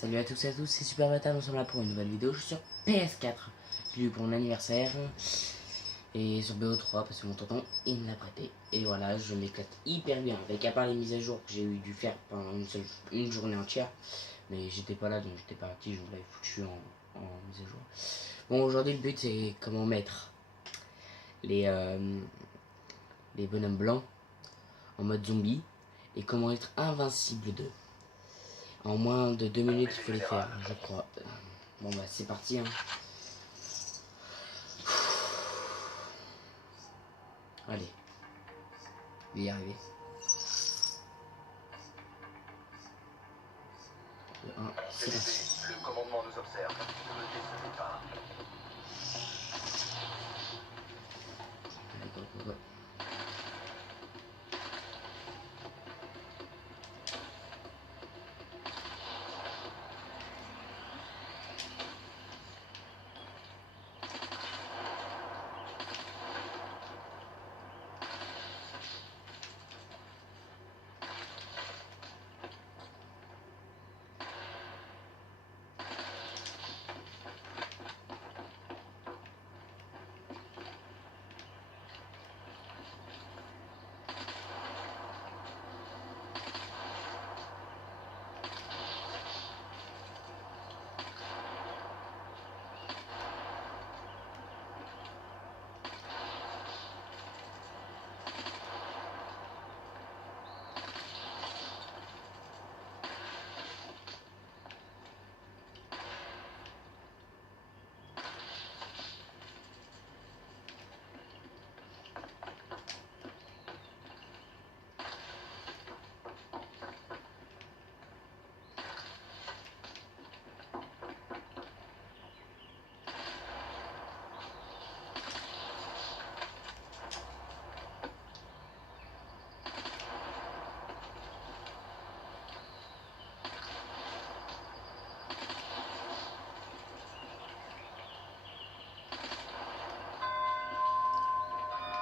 Salut à tous et à tous, c'est Super Bata, nous sommes là pour une nouvelle vidéo. Je suis sur PS4, je l'ai eu pour mon anniversaire. Et sur BO3 parce que mon tonton il me l'a prêté. Et voilà, je m'éclate hyper bien avec, à part les mises à jour que j'ai eu dû faire pendant une journée entière. Mais j'étais pas là, donc j'étais parti, je vous l'avais foutu en mise à jour. Bon, aujourd'hui le but c'est comment mettre les bonhommes blancs en mode zombie. Et comment être invincible d'eux. En moins de 2 minutes il faut les faire, je crois. Bon bah c'est parti hein. Allez, je vais y arriver. C'est parti. Le commandement nous observe. Ne me décevez pas. Allez, go.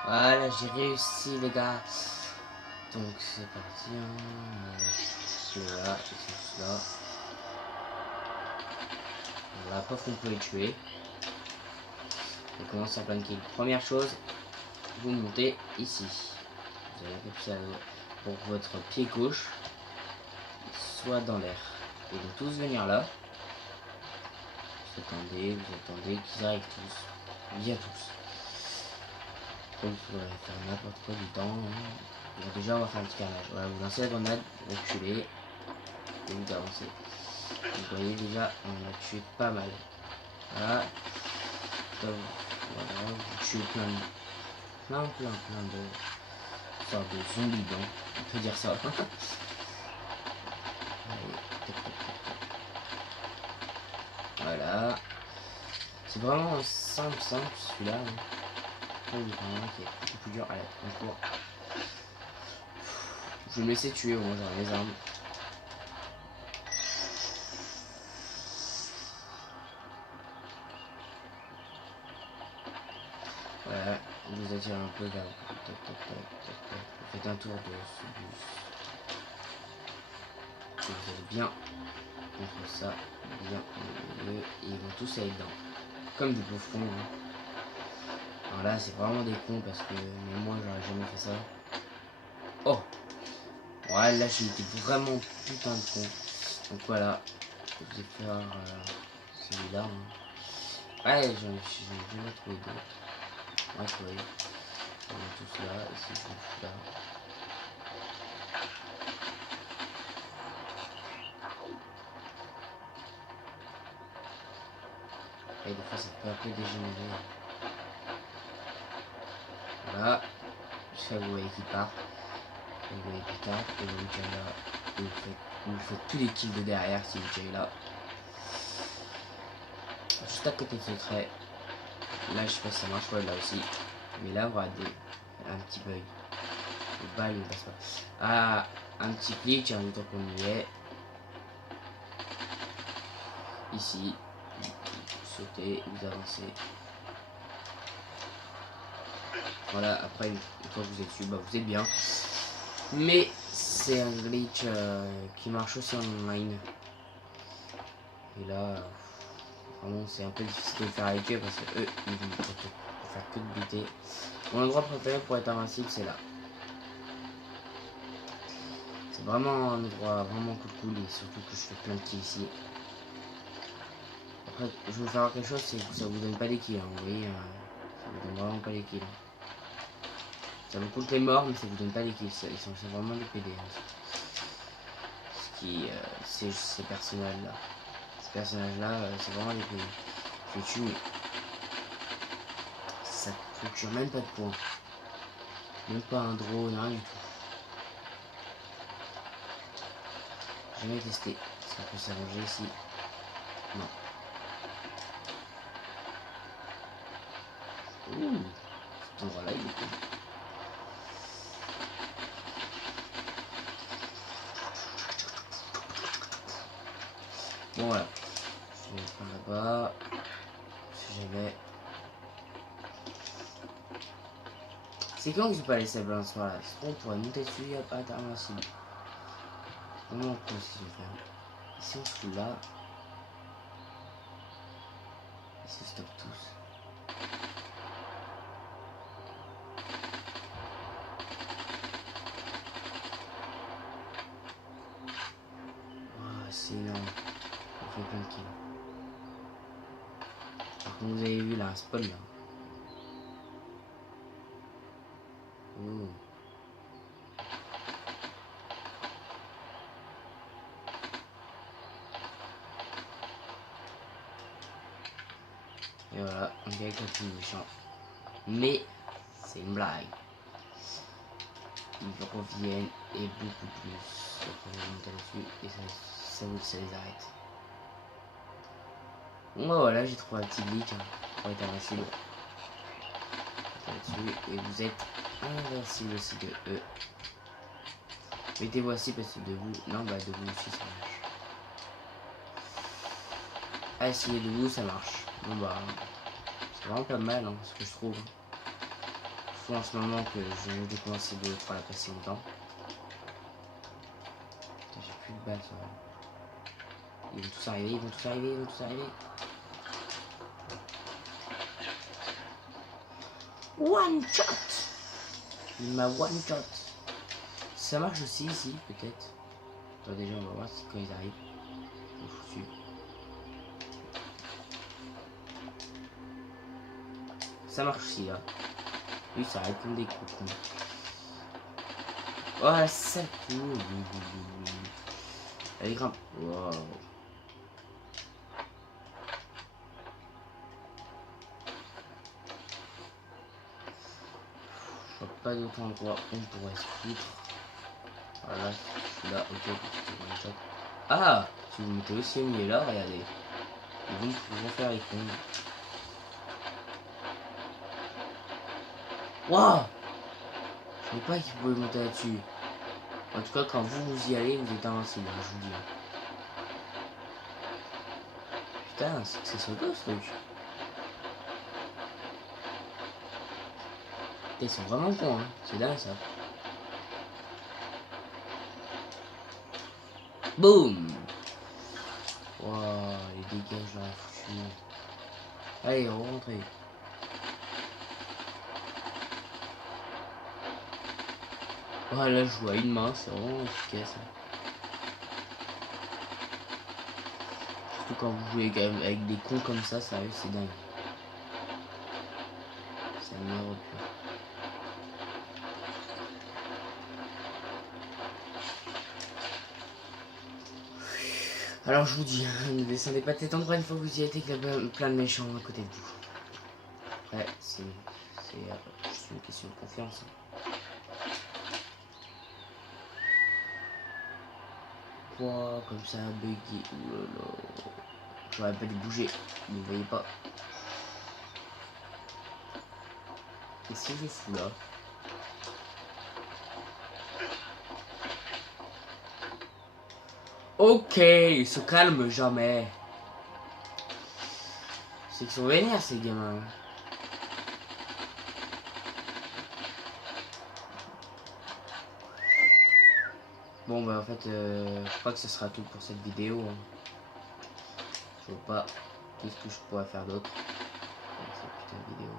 Voilà, j'ai réussi les gars. Donc c'est parti. Celui-là, c'est là. Voilà, pas qu'on peut les tuer. On commence à planquer. Première chose, vous montez ici. Vous allez réussir pour votre pied gauche soit dans l'air. Ils vont tous venir là. Vous attendez qu'ils arrivent tous. Bien tous. Donc vous pourrez faire n'importe quoi du temps. Bon, déjà on va faire un petit carnage. Voilà, vous lancez la grenade, vous reculez et vous avancez. Vous voyez déjà on a tué pas mal. Voilà. Donc, voilà, vous tuez plein de sortes de zombies blancs. On peut dire ça. Allez, voilà. C'est vraiment simple celui-là. Vraiment qui est beaucoup plus dur. Allez, on court. Je vais me laisser tuer au moins, j'aurai les armes. Voilà, vous attirez un peu vers. Vous faites un tour de ce bus. Et vous allez bien contre ça, bien au milieu, et ils vont tous aller dedans. Comme du pauvre con. Hein. Alors là, c'est vraiment des cons parce que même moi, j'aurais jamais fait ça. Oh! Ouais, là, j'ai été vraiment putain de con. Donc voilà, je vais faire celui-là. Hein. Ouais, j'en ai jamais trouvé d'autres. Ouais, oui. On est tous là, ici, je suis là. Et des fois, ça peut un peu dégénérer. Voilà. Jusqu'à vous voyez qui part. Et vous voyez plus tard, et vous êtes là. Et vous faites tous les kills de derrière si vous êtes là. Juste à côté de ce trait. Là, je sais pas si ça marche, là aussi. Mais là, voilà, un petit bug. Le bal ne passe pas. Ah, un petit clic, tiens, le temps qu'on y est. Ici. Vous sautez, vous avancez. Voilà, après, une fois que vous êtes dessus, bah, vous êtes bien. Mais c'est un glitch qui marche aussi en online. Et là, vraiment c'est un peu difficile de faire avec eux parce que eux, ils vont faire que de buter. Mon endroit préféré pour être invincible, c'est là. C'est vraiment un endroit vraiment cool et surtout que je fais plein de kills ici. Après, je veux faire quelque chose, c'est que ça vous donne pas des kills, hein, vous voyez, ça vous donne vraiment pas les kills. Ça vous coûte les morts, mais ça vous donne pas les kills, ils sont vraiment des PD. Hein. Ce qui, c'est ces personnages-là. Ces personnages-là, c'est vraiment des PD. Je les tue, mais ça ne procure même pas de points. Même pas un drone, rien du tout. J'ai jamais testé. Est-ce qu'on peut s'arranger ici? Non. Ouh, cet endroit-là, il est cool. Bon, voilà. Je vais prendre là-bas. Si jamais. C'est quand que j'ai pas laissé blanc ce là. On pourrait monter dessus et pas être invincible. Comment on peut si je vais faire? Si on se fout là. Et si on stoppe tous. C'est énorme. On fait plein de kills. Alors, comme vous avez vu là, un spawn là. Oh. Et voilà, on vient avec le plus méchant. Mais c'est une blague. Ils reviennent et beaucoup plus. Après, on va monter là-dessus et ça les arrête. Bon bah voilà, j'ai trouvé un petit glitch hein, pour être invincible. Là-dessus et vous êtes invincible aussi de eux. Mettez-vous assis parce que debout, non bah debout aussi ça marche. Assis et debout ça marche. Bon bah c'est vraiment pas mal hein, ce que je trouve. Faut en ce moment que je viens de commencer de la passer longtemps. J'ai plus de balles ça va. Ils vont tous arriver, ils vont tous arriver, ils vont tous arriver. One shot. Il m'a one shot. Ça marche aussi ici, peut-être. Déjà, on va voir si quand ils arrivent. Foutu. Ça marche aussi là. Oui, ça arrête comme des coups. Oh la salle. Allez, grimpe. Wow. Je vois pas d'autre endroit où on pourrait se foutre. Voilà, je suis là, ok, petit shot. Ah, si vous mettez aussi au milieu là, regardez. Ils vont faire les cons. Waouh! Je savais pas qu'ils pouvaient monter là-dessus. En tout cas, quand vous y allez, vous êtes invincible, je vous dis. Putain, c'est solo ce truc. Ils sont vraiment cons, hein. C'est dingue ça. Boum! Waouh, les dégâts, je l'aurais foutu. Allez, rentrez. Voilà, je joue à une main, c'est vraiment efficace. Surtout quand vous jouez avec des cons comme ça, sérieux, c'est dingue. Ça me repue. Alors je vous dis, ne descendez pas de cet endroit une fois que vous y êtes et qu'il y a plein de méchants à côté de vous. Après, c'est juste une question de confiance. Quoi, comme ça, buggy. Oulala. J'aurais pas dû bouger, vous ne voyez pas. Qu'est-ce que je fous là? Ok, ils se calment jamais. C'est qu'ils sont vénères ces gamins. Bon bah en fait je crois que ce sera tout pour cette vidéo. Je vois pas qu'est-ce que je pourrais faire d'autre avec cette putain de vidéo.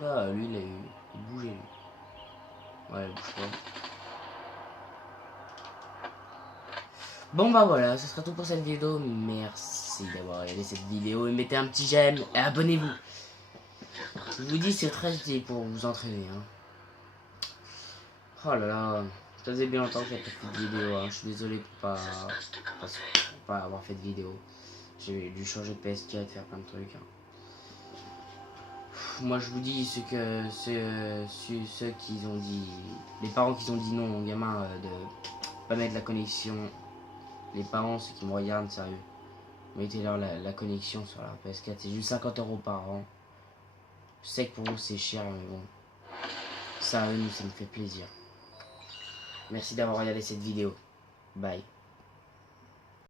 Là, lui, il bougeait, lui. Ouais, il bouge pas. Bon bah voilà, ce sera tout pour cette vidéo. Merci d'avoir regardé cette vidéo et mettez un petit j'aime et abonnez-vous. Je vous dis, c'est très utile pour vous entraîner. Hein. Oh là là, ça faisait bien longtemps que j'ai pas fait de vidéo. Hein. Je suis désolé pour pas avoir fait de vidéo. J'ai dû changer de PS4, faire plein de trucs. Hein. Moi je vous dis ceux qui ont dit, les parents qui ont dit non aux gamins de pas mettre la connexion. Les parents, ceux qui me regardent, sérieux, mettez-leur la connexion sur la PS4, c'est juste 50 € par an. Je sais que pour vous c'est cher, mais bon, ça, nous, ça me fait plaisir. Merci d'avoir regardé cette vidéo. Bye.